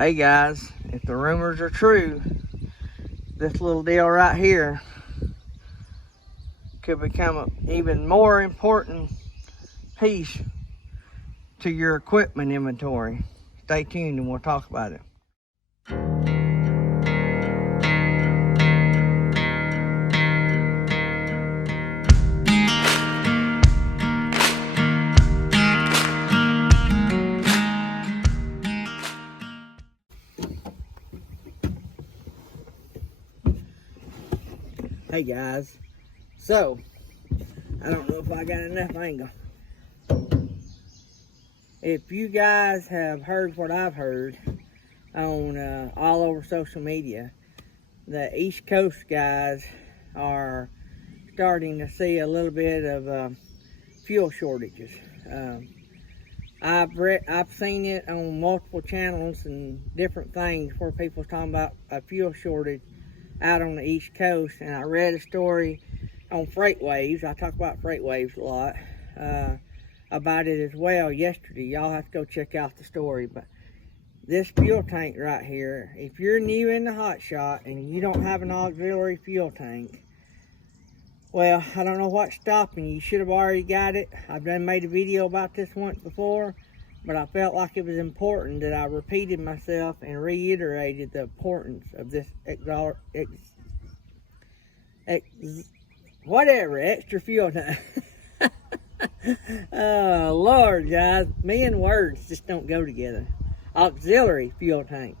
Hey guys, if the rumors are true, this little deal right here could become an even more important piece to your equipment inventory. Stay tuned and we'll talk about it. Hey guys, so I don't know if I got enough angle. If you guys have heard what I've heard on all over social media, the East Coast guys are starting to see a little bit of fuel shortages. I've seen it on multiple channels and different things where people's talking about a fuel shortage out on the East Coast, and I read a story on Freight Waves. I talk about Freight Waves a lot, about it as well yesterday. Y'all have to go check out the story. But this fuel tank right here, if you're new in the Hotshot and you don't have an auxiliary fuel tank, well, I don't know what's stopping you. You should have already got it. I've made a video about this once before, but I felt like it was important that I repeated myself and reiterated the importance of this extra fuel tank. Oh, Lord, guys. Me and words just don't go together. Auxiliary fuel tank.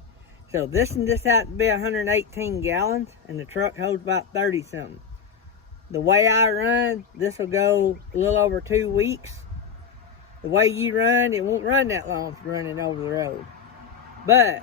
So this has to be 118 gallons, and the truck holds about 30-something. The way I run, this will go a little over 2 weeks. The way you run, it won't run that long if you're running over the road. But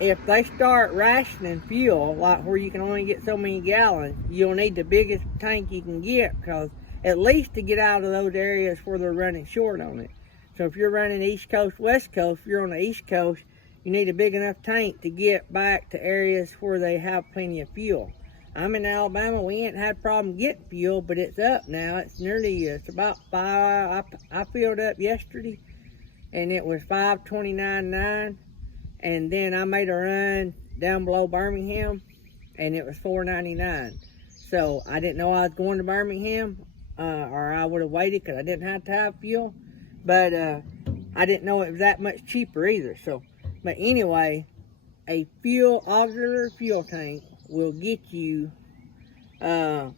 if they start rationing fuel, like where you can only get so many gallons, you'll need the biggest tank you can get, because at least to get out of those areas where they're running short on it. So if you're running East Coast, West Coast, if you're on the East Coast, you need a big enough tank to get back to areas where they have plenty of fuel. I'm in Alabama. We ain't had a problem getting fuel, but it's up now. It's about 5. I filled up yesterday, and it was 5.29.9. And then I made a run down below Birmingham, and it was 4.99. So I didn't know I was going to Birmingham, or I would have waited because I didn't have to have fuel. But I didn't know it was that much cheaper either. So, but anyway, a auxiliary fuel tank will get you, it'll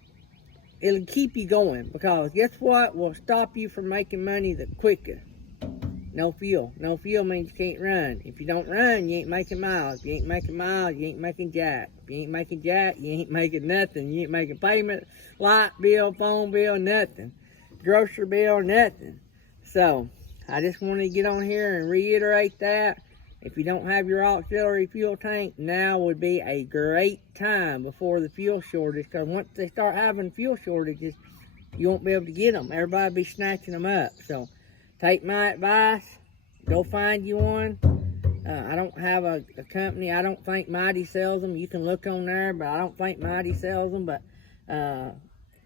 keep you going, because guess what will stop you from making money the quickest? No fuel. No fuel means you can't run. If you don't run, you ain't making miles. If you ain't making miles, you ain't making jack. If you ain't making jack, you ain't making nothing. You ain't making payment, light bill, phone bill, nothing. Grocery bill, nothing. So I just wanted to get on here and reiterate that. If you don't have your auxiliary fuel tank, now would be a great time before the fuel shortage, because once they start having fuel shortages, you won't be able to get them. Everybody will be snatching them up. So take my advice, go find you one. I don't have a company. I don't think Mytee sells them. You can look on there, but I don't think Mytee sells them. But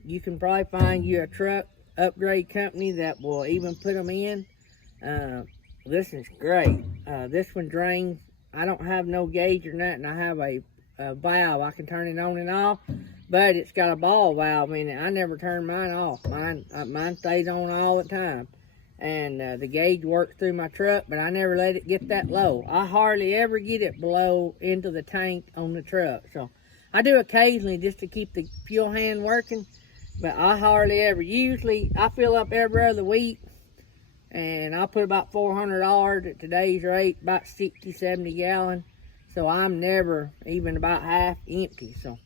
you can probably find you a truck upgrade company that will even put them in. This is great. This one drains. I don't have no gauge or nothing. I have a valve. I can turn it on and off, but it's got a ball valve in it. I never turn mine off. Mine stays on all the time. And the gauge works through my truck, but I never let it get that low. I hardly ever get it below into the tank on the truck. So I do occasionally just to keep the fuel hand working, but I hardly ever. Usually I fill up every other week, and I'll put about $400 at today's rate, about 60, 70 gallon. So I'm never even about half empty. So,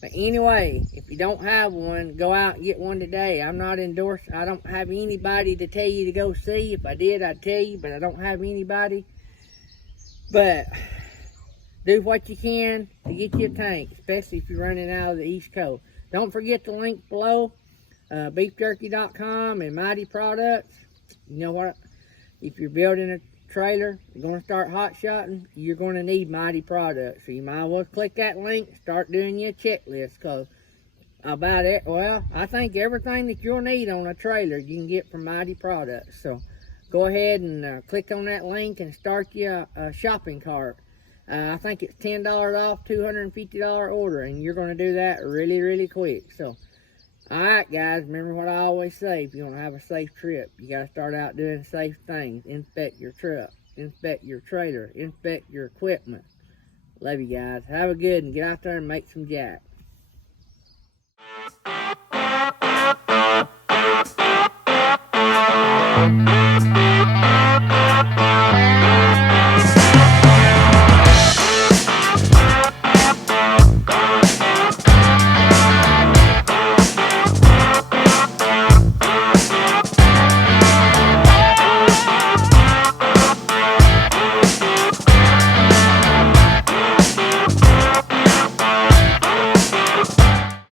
but anyway, if you don't have one, go out and get one today. I'm not endorsing. I don't have anybody to tell you to go see. If I did, I'd tell you, but I don't have anybody. But do what you can to get you a tank, especially if you're running out of the East Coast. Don't forget the link below, beefjerky.com and Mytee Products. You know what? If you're building a trailer, you're going to start hot-shotting, you're going to need Mytee Products. So you might as well click that link, start doing your checklist, because about it, well, I think everything that you'll need on a trailer you can get from Mytee Products. So go ahead and click on that link and start you a shopping cart. I think it's $10 off, $250 order, and you're going to do that really, really quick. So, alright guys, remember what I always say, if you want to have a safe trip, you got to start out doing safe things. Inspect your truck, inspect your trailer, inspect your equipment. Love you guys. Have a good and get out there and make some jack.